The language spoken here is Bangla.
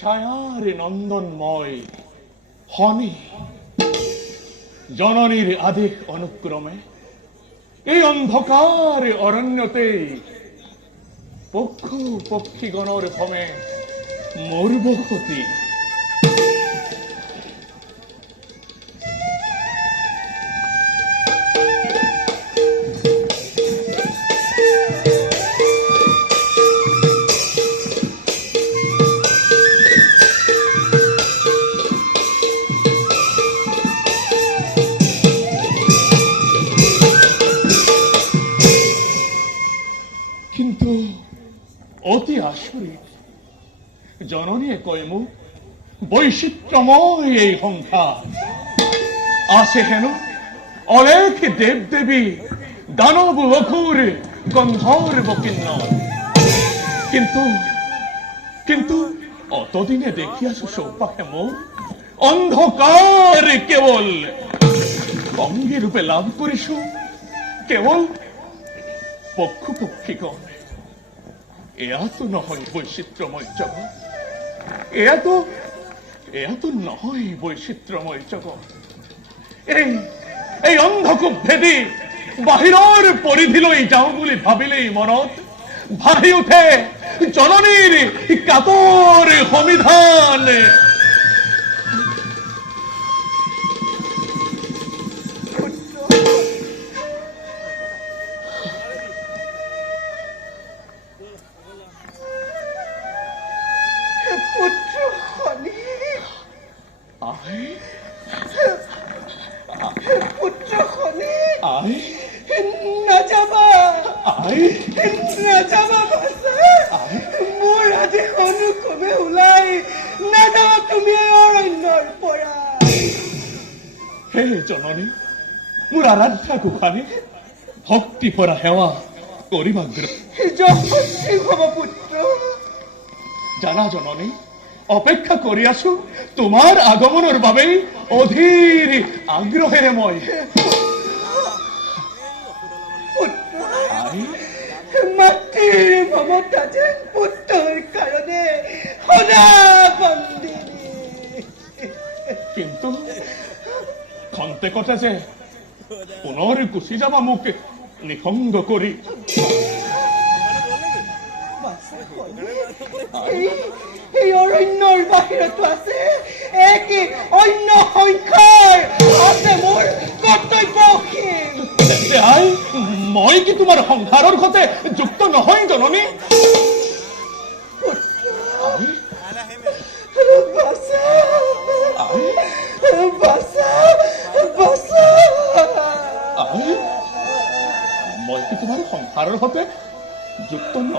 ছায়ারে নন্দনময় হনে জননীর আদেশ অনুক্রমে এই অন্ধকার অরণ্যতে পক্ষু পক্ষীগণর ভমে মর্বক্ষতি অতি আশরিক জননী কইমু বৈচিত্র্যময় এই সংখ্যা আছে হেন অলেখ দেব দেবী দানব অঘুর গন্ধর্ব কিন্নর কিন্তু কিন্তু অতদিনে দেখিয়াছো সৌপাকে মোর অন্ধকার কেবল অঙ্গী রূপে লাভ করিছো কেবল পক্ষু পক্ষীগণ এয়া তো নহয় বৈচিত্র্যময় জগৎ এয়া তো নহয় বৈচিত্র্যময় জগৎ এই অন্ধকূপ ভেদি বাহিৰৰ পৰিধিলৈ যাওঁ বুলি ভাবিলেই মনত ভাহি উঠে জননীৰ কাতৰ সমিধান নাযাবা বাছা মোৰ আজি সন্মুখমে ওলাই নাযাবা তুমি এই অৰণ্যৰ পৰা হে জননী মোৰ আৰাধ্যা গোসানী ভক্তি ভৰা সেৱা কৰিবা যশস্বী হব পুত্ৰ জানা জননী অপেক্ষা কৰি আছো তোমাৰ আগমনৰ বাবে অধীৰ আগ্ৰহেৰে মই আই, মাতৃৰ মমতা যেন পুত্ৰৰ কাৰণে সদা বন্দিনী কিন্তু খন্তেকতে যে পুনৰ গুচি যাবা মোক নিসংগ কৰি এই অৰণ্যৰ বাহিৰতো আছে একে অন্য সংখ্যাৰ আছে মোৰ কৰ্তব্যশীল আই মই কি তোমাৰ সংসাৰৰ সৈতে যুক্ত নহয় জননী আই, বাছা আই, বাছা বাছা আই, মই কি তোমাৰ সংসাৰৰ সৈতে যুক্ত নহয়